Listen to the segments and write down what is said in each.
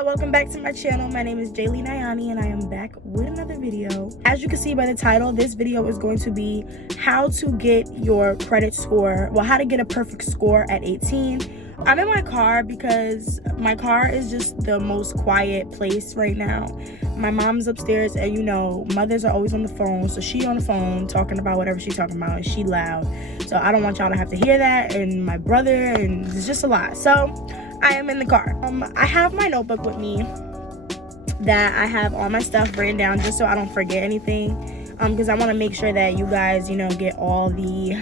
y'all, welcome back to my channel. My name is Jaylee Nyani and I am back with another video. As you can see by the title, this video is going to be how to get your credit score, well, how to get a perfect score at 18. I'm in my car because my car is just the most quiet place right now. My mom's upstairs and you know, mothers are always on the phone, so she on the phone talking about whatever she's talking about and she loud. So I don't want y'all to have to hear that, and my brother, and it's just a lot. So I am in the car. I have my notebook with me that I have all my stuff written down just so I don't forget anything, because I want to make sure that you guys, you know, get all the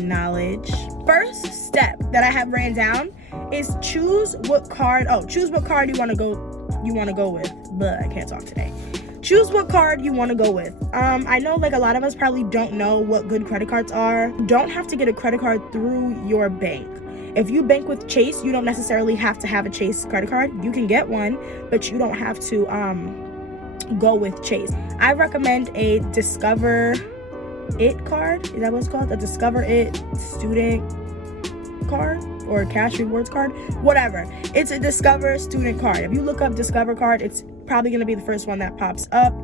knowledge. First step that I have written down is choose what card you want to go with. But I can't talk today. Choose what card you want to go with. I know like a lot of us probably don't know what good credit cards are. You don't have to get a credit card through your bank. If you bank with Chase, you don't necessarily have to have a Chase credit card. You can get one, but you don't have to go with Chase. I recommend a Discover It card. Is that what it's called? A Discover It student card or cash rewards card, whatever. It's a Discover student card. If you look up Discover card, it's probably going to be the first one that pops up.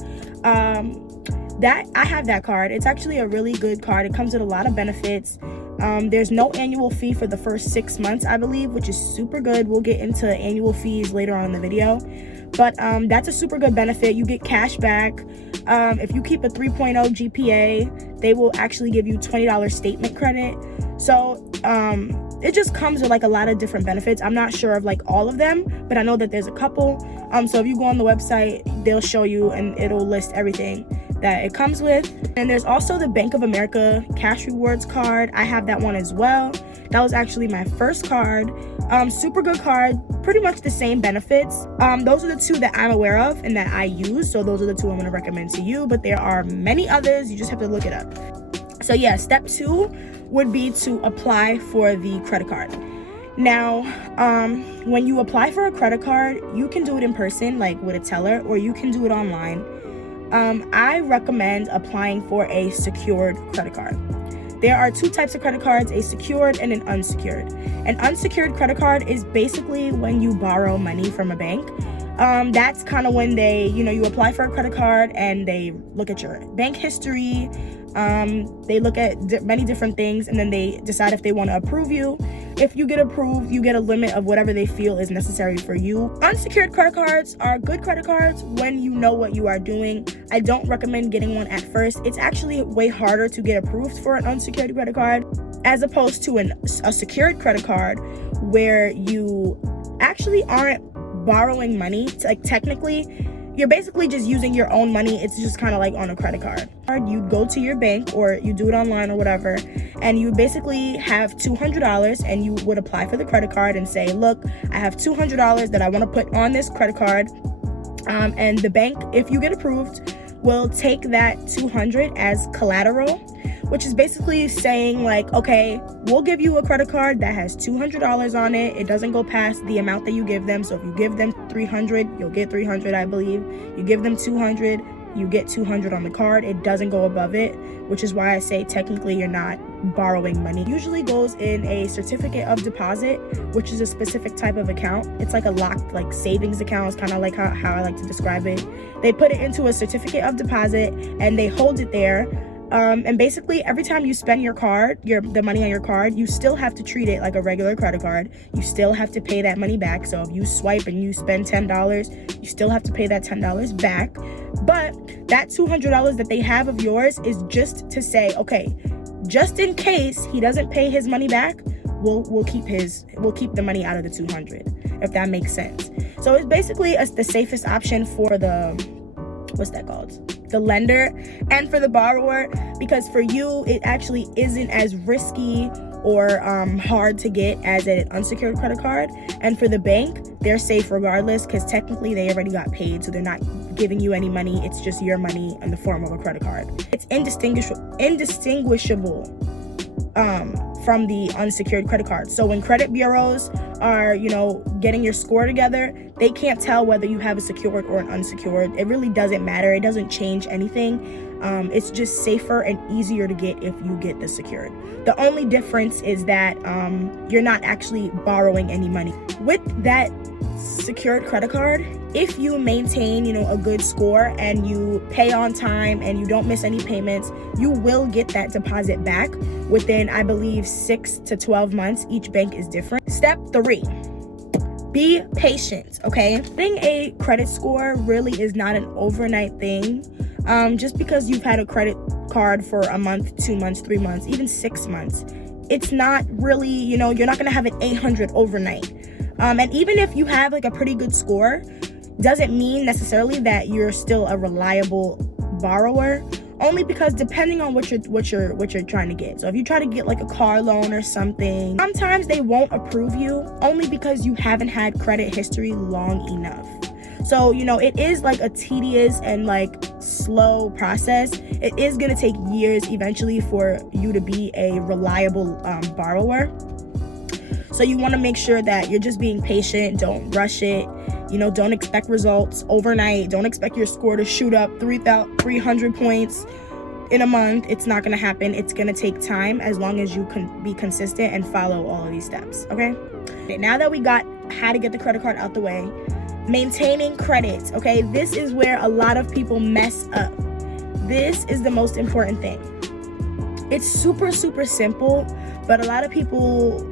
That I have that card. It's actually a really good card. It comes with a lot of benefits. There's no annual fee for the first 6 months, I believe, which is super good. We'll get into annual fees later on in the video, but that's a super good benefit. You get cash back. If you keep a 3.0 GPA, they will actually give you $20 statement credit. So it just comes with like a lot of different benefits. I'm not sure of like all of them, but I know that there's a couple. So if you go on the website, they'll show you and it'll list everything that it comes with. And there's also the Bank of America cash rewards card. I have that one as well. That was actually my first card. Super good card, pretty much the same benefits. Those are the two that I'm aware of and that I use, so those are the two I'm going to recommend to you, but there are many others. You just have to look it up. So yeah, step 2 would be to apply for the credit card. Now, when you apply for a credit card, you can do it in person, like with a teller, or you can do it online. I recommend applying for a secured credit card. There are 2 types of credit cards, a secured and an unsecured. An unsecured credit card is basically when you borrow money from a bank. That's kind of when they, you apply for a credit card and they look at your bank history. They look at many different things and then they decide if they want to approve you. If you get approved, you get a limit of whatever they feel is necessary for you. Unsecured credit cards are good credit cards when you know what you are doing. I don't recommend getting one at first. It's actually way harder to get approved for an unsecured credit card as opposed to a secured credit card where you actually aren't borrowing money. Like technically, you're basically just using your own money. It's just kind of like on a credit card. You go to your bank or you do it online or whatever, and you basically have $200 and you would apply for the credit card and say, look, I have $200 that I want to put on this credit card. And the bank, if you get approved, will take that $200 as collateral, which is basically saying like, okay, we'll give you a credit card that has $200 on it. It doesn't go past the amount that you give them. So if you give them $300, you'll get $300, I believe. You give them $200, you get $200 on the card. It doesn't go above it, which is why I say technically you're not borrowing money. It usually goes in a certificate of deposit, which is a specific type of account. It's like a locked like savings account. It's kind of like how I like to describe it. They put it into a certificate of deposit and they hold it there. And basically every time you spend your card, the money on your card, you still have to treat it like a regular credit card. You still have to pay that money back. So if you swipe and you spend $10, you still have to pay that $10 back. But that $200 that they have of yours is just to say, okay, just in case he doesn't pay his money back, we'll keep the money out of the $200, if that makes sense. So it's basically the safest option for the lender and for the borrower, because for you it actually isn't as risky or hard to get as an unsecured credit card. And for the bank, they're safe regardless because technically they already got paid, so they're not giving you any money. It's just your money in the form of a credit card. It's indistinguishable from the unsecured credit card. So when credit bureaus are, getting your score together, they can't tell whether you have a secured or an unsecured. It really doesn't matter. It doesn't change anything. It's just safer and easier to get if you get the secured. The only difference is that you're not actually borrowing any money. With that secured credit card, if you maintain, a good score and you pay on time and you don't miss any payments, you will get that deposit back within, I believe, 6 to 12 months. Each bank is different. Step 3. Be patient, okay? Getting a credit score really is not an overnight thing. Just because you've had a credit card for a month, 2 months, 3 months, even 6 months, it's not really, you're not gonna have an 800 overnight. And even if you have like a pretty good score, doesn't mean necessarily that you're still a reliable borrower. Only because depending on what you're trying to get. So if you try to get like a car loan or something, sometimes they won't approve you only because you haven't had credit history long enough. So, it is like a tedious and like slow process. It is going to take years eventually for you to be a reliable borrower. So you want to make sure that you're just being patient. Don't rush it. Don't expect results overnight. Don't expect your score to shoot up 300 points in a month. It's not going to happen. It's going to take time as long as you can be consistent and follow all of these steps, okay? Now that we got how to get the credit card out the way, maintaining credit, okay? This is where a lot of people mess up. This is the most important thing. It's super, super simple, but a lot of people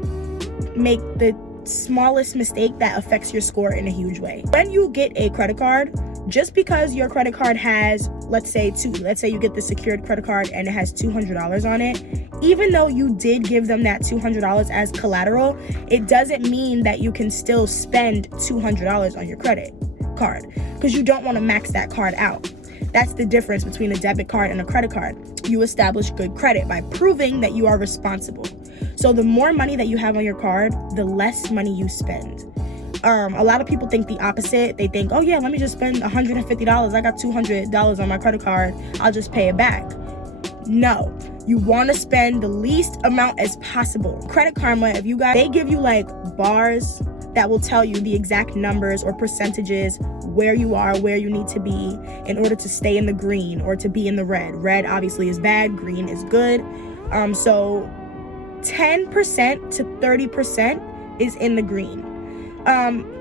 make the smallest mistake that affects your score in a huge way. When you get a credit card, just because your credit card has, let's say you get the secured credit card and it has $200 on it, even though you did give them that $200 as collateral, it doesn't mean that you can still spend $200 on your credit card, because you don't want to max that card out. That's the difference between a debit card and a credit card. You establish good credit by proving that you are responsible. So the more money that you have on your card, the less money you spend. A lot of people think the opposite. They think, oh yeah, let me just spend $150. I got $200 on my credit card. I'll just pay it back. No, you want to spend the least amount as possible. Credit Karma, they give you like bars that will tell you the exact numbers or percentages where you are, where you need to be in order to stay in the green or to be in the red. Red obviously is bad, green is good. So 10% to 30% is in the green.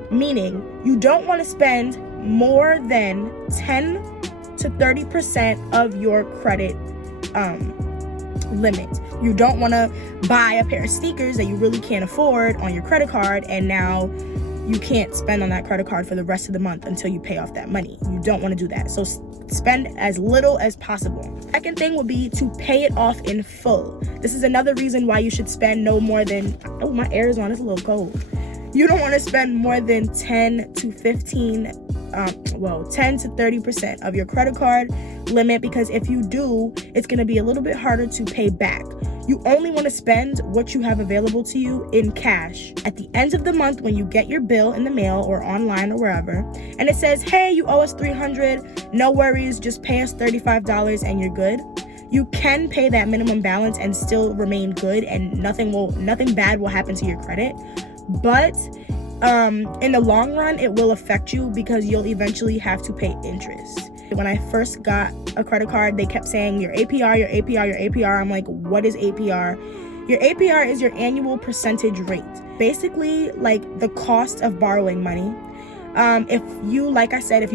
Meaning you don't want to spend more than 10 to 30% of your credit limit. You don't want to buy a pair of sneakers that you really can't afford on your credit card, and now you can't spend on that credit card for the rest of the month until you pay off that money. You don't want to do that. So spend as little as possible. Second thing would be to pay it off in full. This is another reason why you should spend no more than, oh, my air is on, it's a little cold. You don't want to spend more than 10 to 30% of your credit card limit, because if you do, it's going to be a little bit harder to pay back. You only want to spend what you have available to you in cash. At the end of the month, when you get your bill in the mail or online or wherever, and it says, hey, you owe us $300, no worries, just pay us $35 and you're good. You can pay that minimum balance and still remain good, and nothing bad will happen to your credit. But in the long run, it will affect you because you'll eventually have to pay interest. When I first got a credit card, they kept saying your APR, your APR, your APR. I'm like, what is APR? Your APR is your annual percentage rate. Basically, like the cost of borrowing money. If you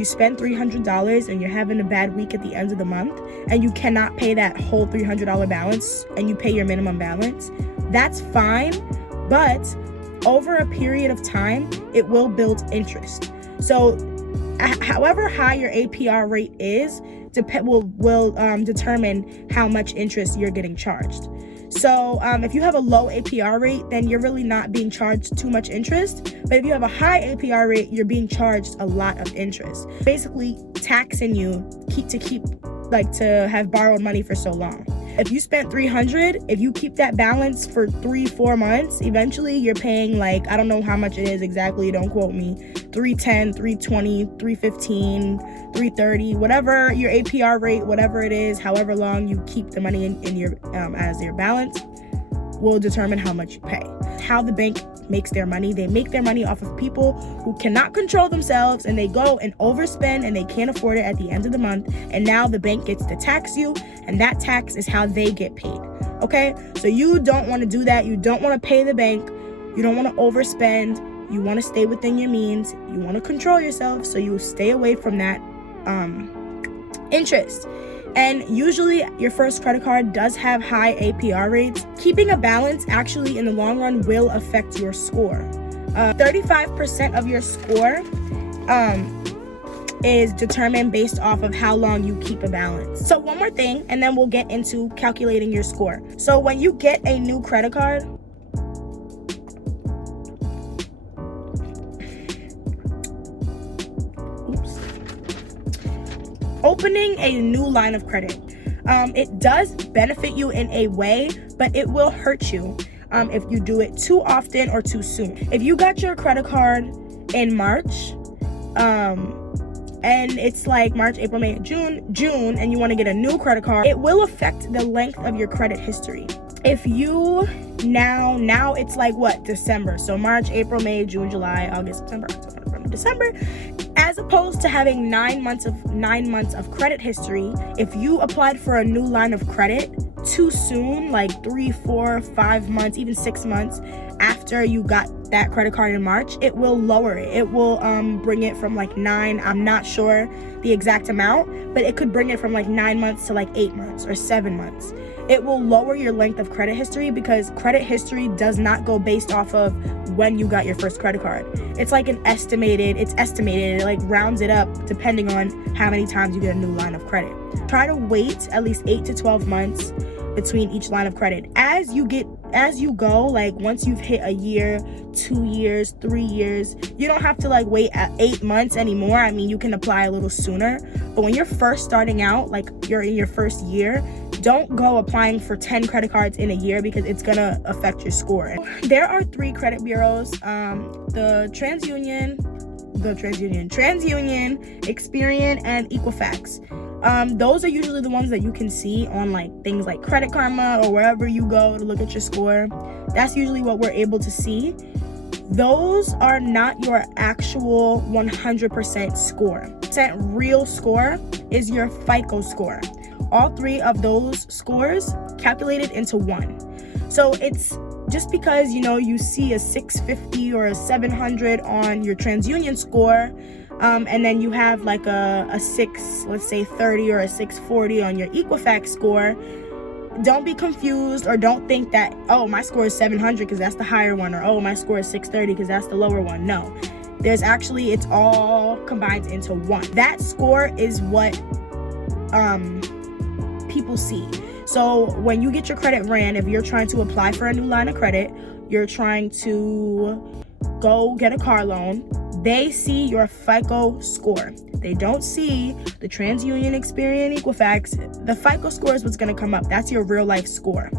spend $300 and you're having a bad week at the end of the month and you cannot pay that whole $300 balance and you pay your minimum balance, that's fine. But over a period of time, it will build interest. So however high your APR rate is will determine how much interest you're getting charged. So if you have a low APR rate, then you're really not being charged too much interest. But if you have a high APR rate, you're being charged a lot of interest. Basically taxing you to have borrowed money for so long. If you spent $300, if you keep that balance for 3-4 months, eventually you're paying like, I don't know how much it is exactly, don't quote me, $310, $320, $315, $330, whatever your APR rate, whatever it is, however long you keep the money in your as your balance will determine how much you pay. How the bank makes their money. They make their money off of people who cannot control themselves, and they go and overspend and they can't afford it at the end of the month. And now the bank gets to tax you, and that tax is how they get paid. Okay, so you don't want to do that. You don't want to pay the bank. You don't want to overspend. You want to stay within your means. You want to control yourself, so you stay away from that interest. And usually your first credit card does have high APR rates. Keeping a balance actually in the long run will affect your score. 35% of your score is determined based off of how long you keep a balance. So one more thing, and then we'll get into calculating your score. So when you get a new credit card, opening a new line of credit, it does benefit you in a way, but it will hurt you if you do it too often or too soon. If you got your credit card in March, and it's like March, April, May, June, and you want to get a new credit card, it will affect the length of your credit history. If you now it's like what, December, so March, April, May, June, July, August, September, October, November, December, as opposed to having 9 months of credit history. If you applied for a new line of credit too soon, like 3, 4, 5 months, even 6 months after you got that credit card in March, it will lower it. It will bring it from like 9, I'm not sure the exact amount, but it could bring it from like 9 months to like 8 months or 7 months. It will lower your length of credit history because credit history does not go based off of when you got your first credit card. It's like it's estimated, it like rounds it up depending on how many times you get a new line of credit. Try to wait at least 8 to 12 months between each line of credit. As you go, like once you've hit a year, 2 years, 3 years, you don't have to like wait at 8 months anymore. I mean, you can apply a little sooner, but when you're first starting out, like you're in your first year, don't go applying for 10 credit cards in a year because it's gonna affect your score. There are 3 credit bureaus, the TransUnion, Experian, and Equifax. Those are usually the ones that you can see on like things like Credit Karma or wherever you go to look at your score. That's usually what we're able to see. Those are not your actual 100% score. Real score is your FICO score. All 3 of those scores calculated into one. So it's just because, you know, you see a 650 or a 700 on your TransUnion score, and then you have like a 630 or a 640 on your Equifax score, don't be confused, or don't think that, oh, my score is 700 because that's the higher one, or oh, my score is 630 because that's the lower one. No, there's actually, it's all combined into one. That score is what people see. So when you get your credit ran, if you're trying to apply for a new line of credit, you're trying to go get a car loan, they see your FICO score. They don't see the TransUnion, Experian, Equifax. The FICO score is what's going to come up. That's your real life score.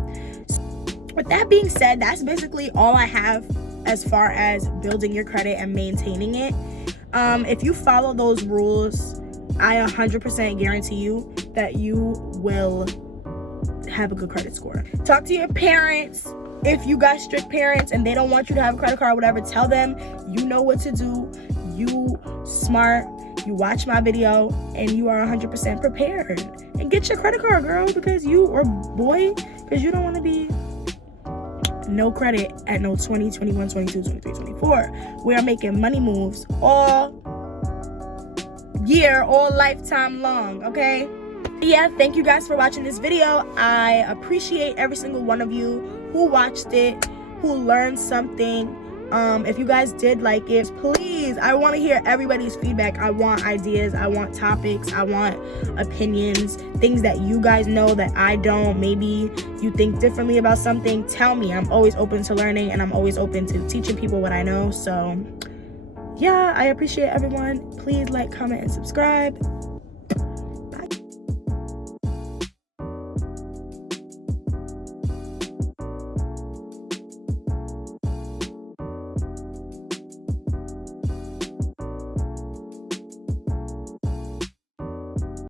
With that being said, that's basically all I have as far as building your credit and maintaining it. If you follow those rules, I 100% guarantee you that you will have a good credit score. Talk to your parents. If you got strict parents and they don't want you to have a credit card, whatever, tell them you know what to do. You smart, you watch my video, and you are 100% prepared. And get your credit card, girl, because you, or boy, because you don't want to be no credit at no 20, 21, 22, 23, 24. We are making money moves all year, all lifetime long, okay? Yeah, thank you guys for watching this video. I appreciate every single one of you who watched it, who learned something. If you guys did like it, please, I want to hear everybody's feedback. I want ideas, I want topics, I want opinions, things that you guys know that I don't. Maybe you think differently about something. Tell me. I'm always open to learning, and I'm always open to teaching people what I know. So yeah, I appreciate everyone. Please like, comment, and subscribe.